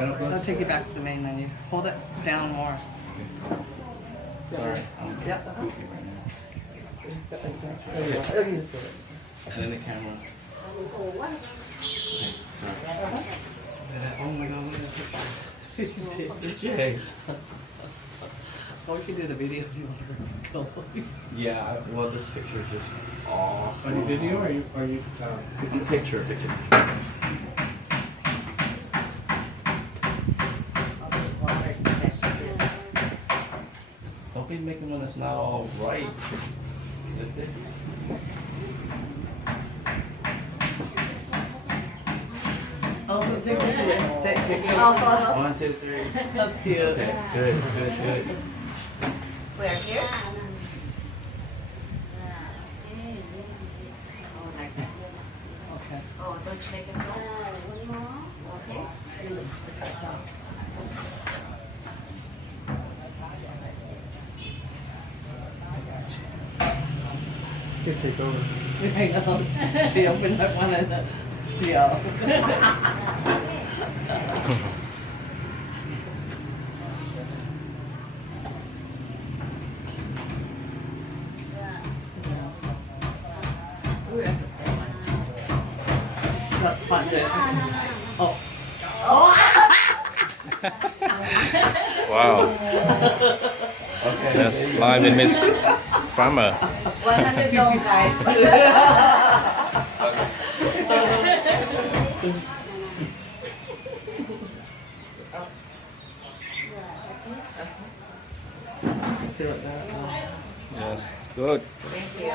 I'll take you back to the main menu. Hold it down more. Sorry. Yeah. 여기 있어요. And then the camera. Sorry. Oh my god, look at the Jay. Or we can do the video if you want to go. Yeah, well, this picture is just awesome. Are you video or are you Picture. Don't be making one that's not all right. Lift it. Oh, take it. Take it. Oh, follow. 1, 2, 3. That's cute. Okay, good. Where, here? Okay. Oh, don't shake it. Okay. It's good to take over. I know. She opened up one and see how. That's fun, Jen. Oh. Wow, Okay. that's live Vietnamese farmer. 100 dong, guys. Feel it that. Yes, good. Thank you.